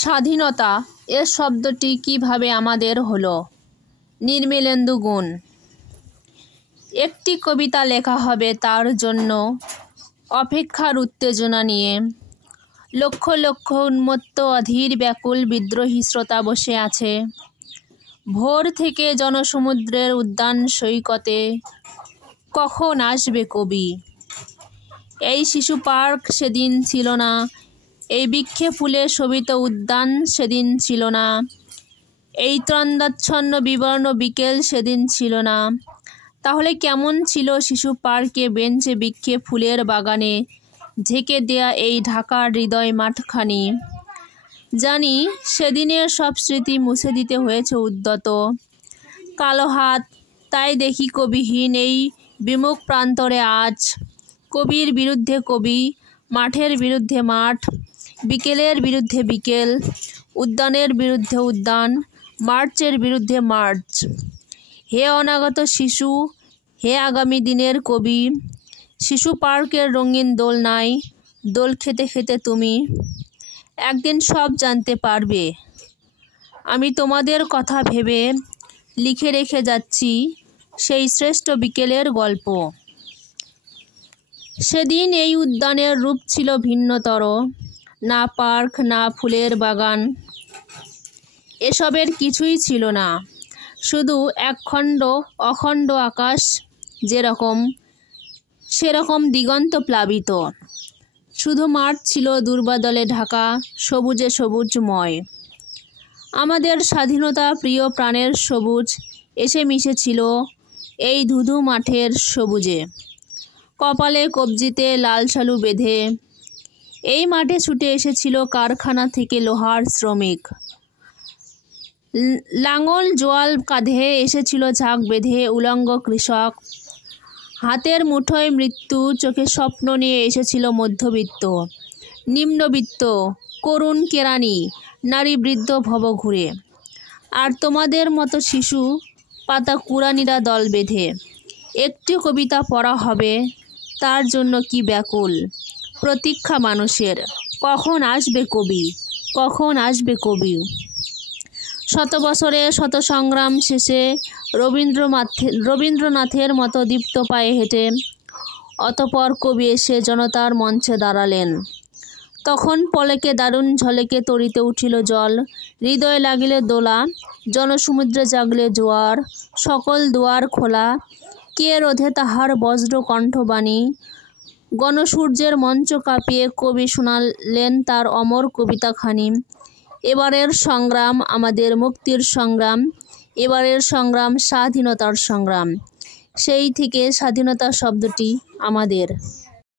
স্বাধীনতা এ শব্দটি কিভাবে আমাদের হলো? নির্মলেন্দু গুণ। একটি কবিতা লেখা হবে তার জন্য অপেক্ষার উত্তেজনা নিয়ে। লক্ষ লক্ষ উন্মত্ত অধীর ব্যাকুল বিদ্রোহী শ্রোতা বসে আছে। ভোর থেকে জনসমুদ্রের উদ্যান সৈকতে কখন আসবে কবি? এই শিশু পার্ক সেদিন ছিল না, এই বৃক্ষে ফুলে শোভিত উদ্যান সেদিন ছিল না, এই তন্দ্রাচ্ছন্ন বিবর্ণ বিকেল সেদিন ছিল না। তাহলে কেমন ছিল শিশু পার্কে, বেঞ্চে, বৃক্ষে, ফুলের বাগানে ঢেকে দেয়া এই ঢাকার হৃদয় মাঠখানি? জানি সেদিনের সব স্মৃতি মুছে দিতে হয়েছে উদ্যত কালো হাত। তাই দেখি কবিহীন এই বিমুখ প্রান্তরে আজ কবির বিরুদ্ধে কবি, মাঠের বিরুদ্ধে মাঠ, বিকেলের বিরুদ্ধে বিকেল, উদ্যানের বিরুদ্ধে উদ্যান, মার্চের বিরুদ্ধে মার্চ। হে অনাগত শিশু, হে আগামী দিনের কবি, শিশু পার্কের রঙিন দোলনায় দোল খেতে খেতে তুমি একদিন সব জানতে পারবে। আমি তোমাদের কথা ভেবে লিখে রেখে যাচ্ছি সেই শ্রেষ্ঠ বিকেলের গল্প। সেদিন এই উদ্যানের রূপ ছিল ভিন্নতর, না পার্ক, না ফুলের বাগান, এসবের কিছুই ছিল না। শুধু একখণ্ড অখণ্ড আকাশ, যেরকম সেরকম দিগন্ত প্লাবিত। শুধু মাঠ ছিল দুর্বাদলে ঢাকা, সবুজে সবুজময়। আমাদের স্বাধীনতা প্রিয় প্রাণের সবুজ এসে মিশেছিল এই ধুধু মাঠের সবুজে। কপালে কবজিতে লাল শালু বেঁধে এই মাঠে ছুটে এসেছিল কারখানা থেকে লোহার শ্রমিক। লাঙল জোয়াল কাঁধে এসেছিল ঝাঁক বেঁধে উলঙ্গ কৃষক। হাতের মুঠোয় মৃত্যু, চোখে স্বপ্ন নিয়ে এসেছিল মধ্যবিত্ত, নিম্নবিত্ত, করুণ কেরানি, নারী, বৃদ্ধ ভবঘুরে। আর তোমাদের মতো শিশু পাতা কুড়ানিরা দল বেঁধে একটি কবিতা পড়া হবে তার জন্য কি ব্যাকুল প্রতীক্ষা মানুষের। কখন আসবে কবি, কখন আসবে কবি? শত বছরে শত সংগ্রাম শেষে রবীন্দ্রনাথের মতো দীপ্ত পায়ে হেঁটে অতপর কবি এসে জনতার মঞ্চে দাঁড়ালেন। তখন পলকে দারুণ ঝলকে তরিতে উঠিল জল, হৃদয়ে লাগিলে দোলা, জনসমুদ্রে জাগলে জোয়ার, সকল দুয়ার খোলা। কে রোধে তাহার বজ্র কণ্ঠবাণী? গণসূর্যের মঞ্চ কাঁপিয়ে কবি শোনালেন তার অমর কবিতাখানি। এবারের সংগ্রাম আমাদের মুক্তির সংগ্রাম, এবারের সংগ্রাম স্বাধীনতার সংগ্রাম। সেই থেকে স্বাধীনতা শব্দটি আমাদের।